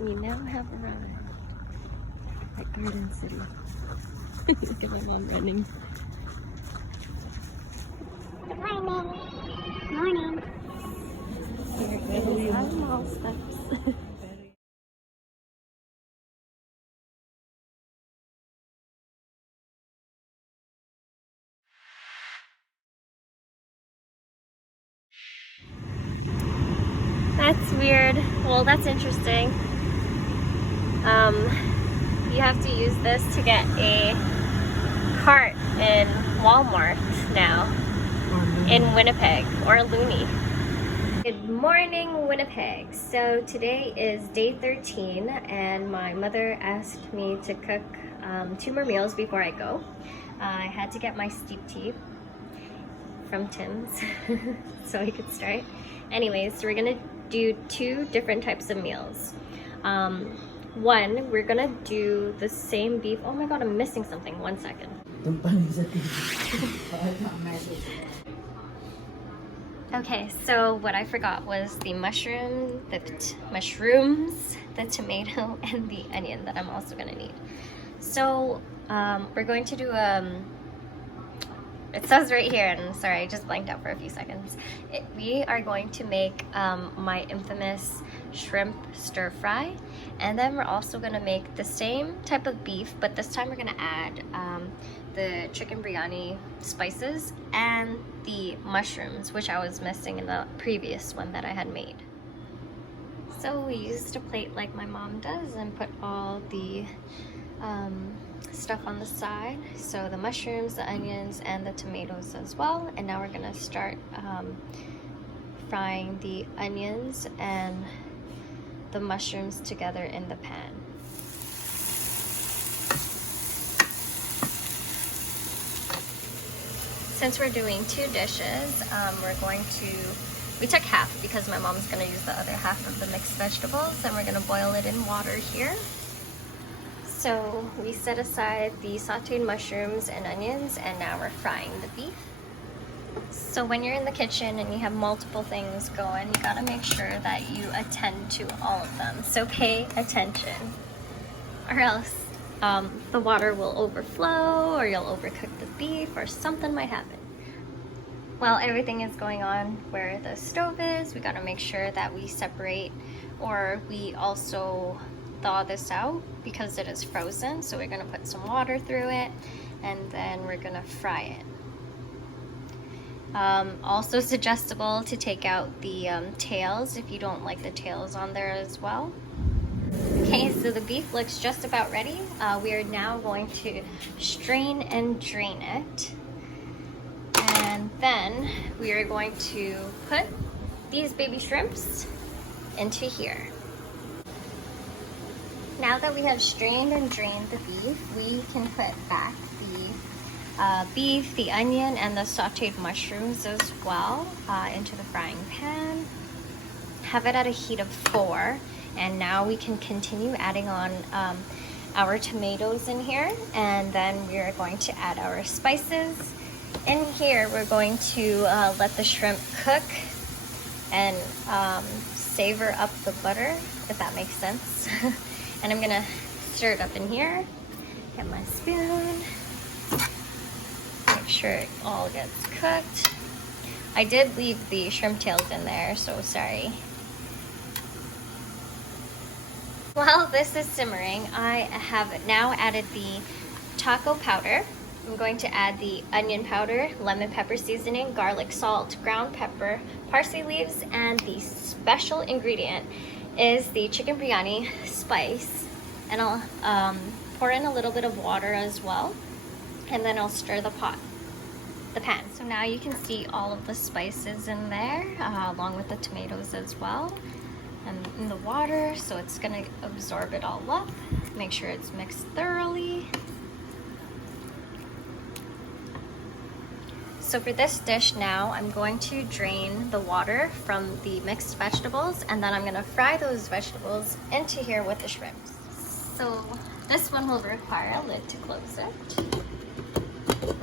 We now have arrived at Garden City. Look at my mom running. Good morning. Morning. Here is our mall steps. That's weird. Well, that's interesting. You have to use this to get a cart in Wal-Mart now in Winnipeg, or Looney. Good morning, Winnipeg. So today is day 13 and my mother asked me to cook 2 more meals before I go. I had to get my steep tea from Tim's so I could start. Anyways, so we're gonna do 2 different types of meals. One, we're gonna do the same beef. Oh my god, I'm missing something. 1 second. Okay, so what I forgot was the mushrooms, the tomato, and the onion that I'm also gonna need. So we're going to do it says right here, and sorry, I just blanked out for a few seconds. We are going to make my infamous shrimp stir fry, and then we're also gonna make the same type of beef, but this time we're gonna add the chicken biryani spices and the mushrooms, which I was missing in the previous one that I had made. So we used a plate like my mom does and put all the stuff on the side. So the mushrooms, the onions, and the tomatoes as well. And now we're gonna start frying the onions and the mushrooms together in the pan. Since we're doing 2 dishes, we took half because my mom's gonna use the other half of the mixed vegetables, and we're gonna boil it in water here. So we set aside the sauteed mushrooms and onions, and now we're frying the beef. So when you're in the kitchen and you have multiple things going, you gotta make sure that you attend to all of them. So pay attention, or else the water will overflow, or you'll overcook the beef, or something might happen. While everything is going on where the stove is, we gotta make sure that we separate, or we also thaw this out because it is frozen. So we're gonna put some water through it, and then we're gonna fry it. Also suggestible to take out the tails if you don't like the tails on there as well. Okay, so the beef looks just about ready. We are now going to strain and drain it. And then we are going to put these baby shrimps into here. Now that we have strained and drained the beef, we can put back the beef, the onion, and the sauteed mushrooms as well into the frying pan. Have it at a heat of 4. And now we can continue adding on our tomatoes in here, and then we are going to add our spices. In here, we're going to let the shrimp cook and savor up the butter, if that makes sense. And I'm gonna stir it up in here, get my spoon, make sure it all gets cooked. I did leave the shrimp tails in there, so sorry. While this is simmering, I have now added the taco powder. I'm going to add the onion powder, lemon pepper seasoning, garlic salt, ground pepper, parsley leaves, and the special ingredient is the chicken biryani spice. And I'll pour in a little bit of water as well, and then I'll stir the pan. So now you can see all of the spices in there, along with the tomatoes as well, and in the water, so it's gonna absorb it all up. Make sure it's mixed thoroughly. So for this dish now, I'm going to drain the water from the mixed vegetables, and then I'm gonna fry those vegetables into here with the shrimps. So this one will require a lid to close it.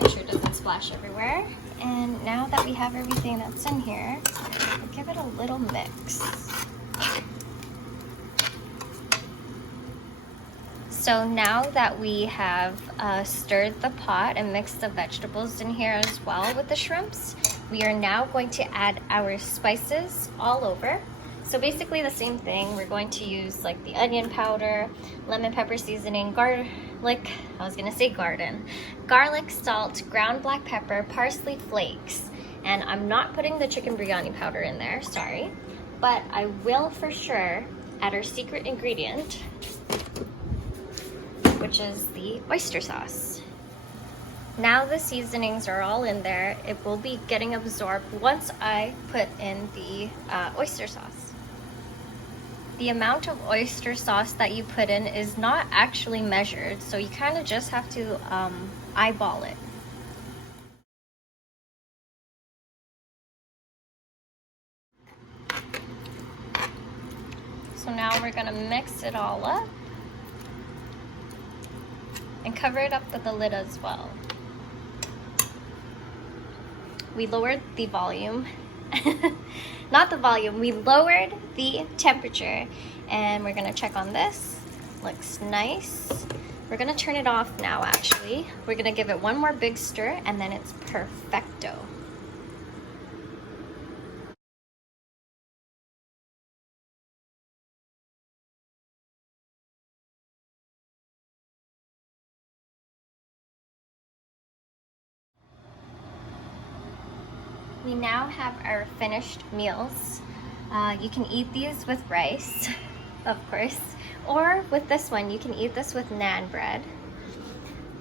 Make sure it doesn't splash everywhere. And now that we have everything that's in here, I'll give it a little mix. So now that we have stirred the pot and mixed the vegetables in here as well with the shrimps, we are now going to add our spices all over. So basically the same thing. We're going to use like the onion powder, lemon pepper seasoning, garlic, garlic, salt, ground black pepper, parsley flakes. And I'm not putting the chicken biryani powder in there, sorry. But I will for sure add our secret ingredient, which is the oyster sauce. Now the seasonings are all in there. It will be getting absorbed once I put in the oyster sauce. The amount of oyster sauce that you put in is not actually measured, so you kind of just have to eyeball it. So now we're gonna mix it all up and cover it up with a lid as well. We lowered the volume, not the volume, we lowered the temperature, and we're gonna check on this. Looks nice. We're gonna turn it off now actually. We're gonna give it one more big stir and then it's perfecto. We now have our finished meals. You can eat these with rice, of course, or with this one, you can eat this with naan bread.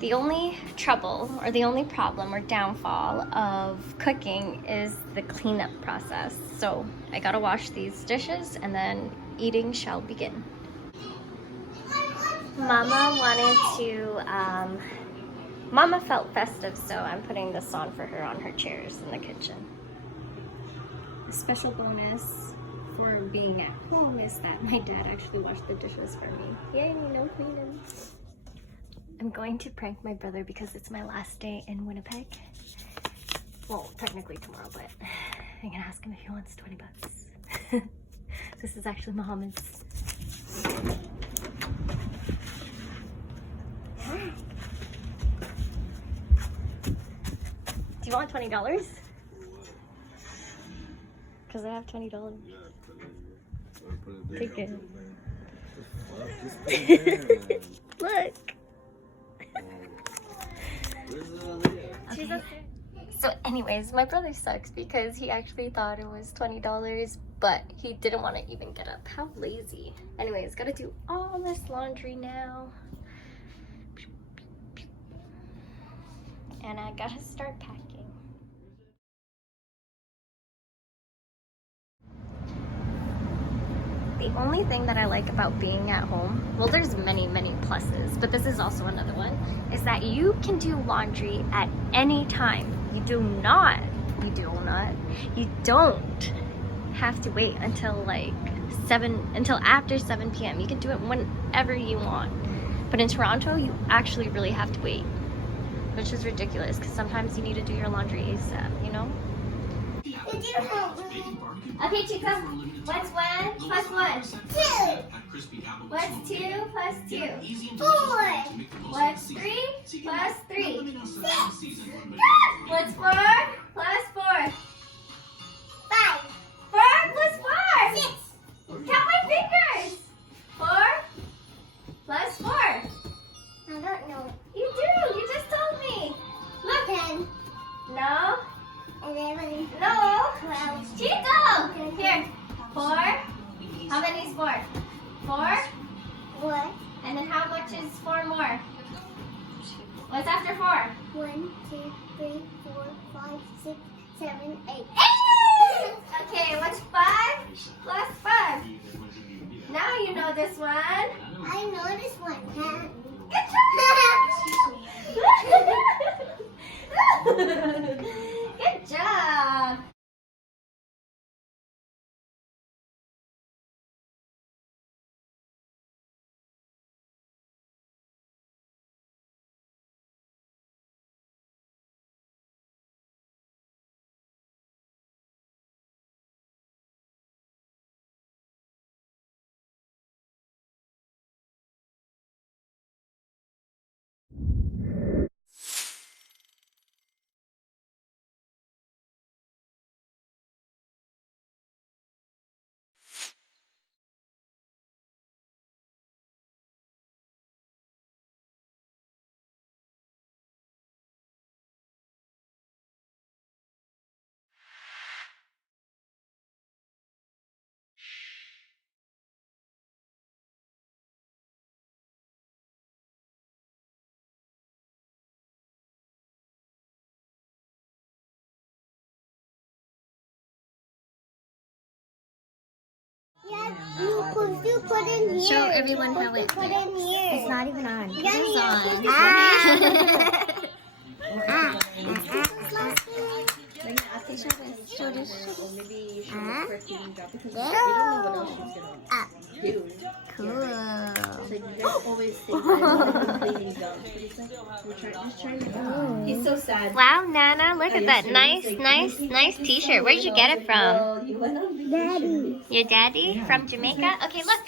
The only trouble, or the only problem or downfall of cooking is the cleanup process. So I gotta wash these dishes and then eating shall begin. Mama wanted to, Mama felt festive, so I'm putting this on for her on her chairs in the kitchen. A special bonus for being at home is that my dad actually washed the dishes for me. Yay, no cleaning. I'm going to prank my brother because it's my last day in Winnipeg. Well, technically tomorrow, but I'm gonna ask him if he wants 20 bucks. This is actually Mohamed's. Do you want $20? Because I have $20. Take it. Look. Okay. So anyways, my brother sucks because he actually thought it was $20, but he didn't want to even get up. How lazy. Anyways, gotta do all this laundry now. And I gotta start packing. The only thing that I like about being at home, well, there's many pluses, but this is also another one, is that you can do laundry at any time. You don't have to wait until like until after 7 p.m. You can do it whenever you want. But in Toronto, you actually really have to wait, which is ridiculous because sometimes you need to do your laundry ASAP, you know? Okay, Chica, what's 1 plus 1? 2. What's 2 plus 2? 4. What's 3 plus 3? 6. What's 4 plus 4? 5. 4 plus 4? 6. Count my fingers. 4 plus 4? I don't know. You do. You just told me. Look. 10. No. 11. No. 12. Chico. Here. 4. How many is 4? 4. 4. And then how much is 4 more? What's after 4? 1, 2, 3, 4, 5, 6, 7, 8. 8! Okay, what's 5 plus 5? Now you know this one. I know this one. Good job! Good job! You put in here. Show everyone how it Put in here. It's not even on. Yeah, It's on. Okay, show this. Show this. Cool. He's so sad. Wow, Nana, look at that nice t-shirt. Where did you get it from? Daddy. Your daddy from Jamaica? Okay, look.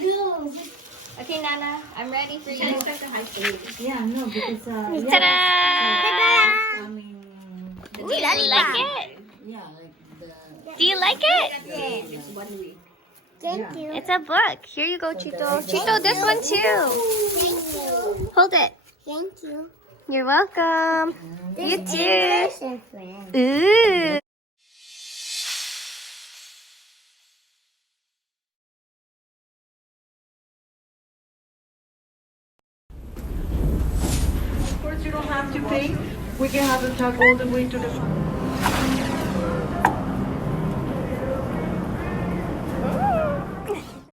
Okay, Nana, I'm ready for you. Yeah, no, because Ta-da! Do you like it? yeah, like the Do you like it? it's 1 week. Thank you. It's a book. Here you go, Chito. Chito, this one too. Thank you. Hold it. Thank you. You're welcome. You too. English and French. Ooh. Of course, you don't have to pay. We can have a truck all the way to the